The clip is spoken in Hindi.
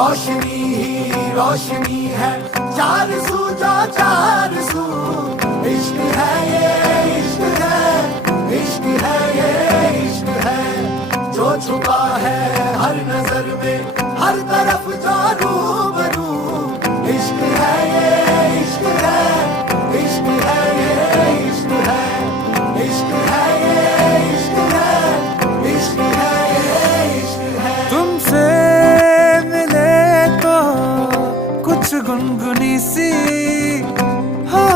रोशनी ही रोशनी है, चार सू जो चार सू। इश्क है ये इश्क है, इश्क है ये इश्क है, जो छुपा है हर नजर में, हर तरफ जो रूबरू।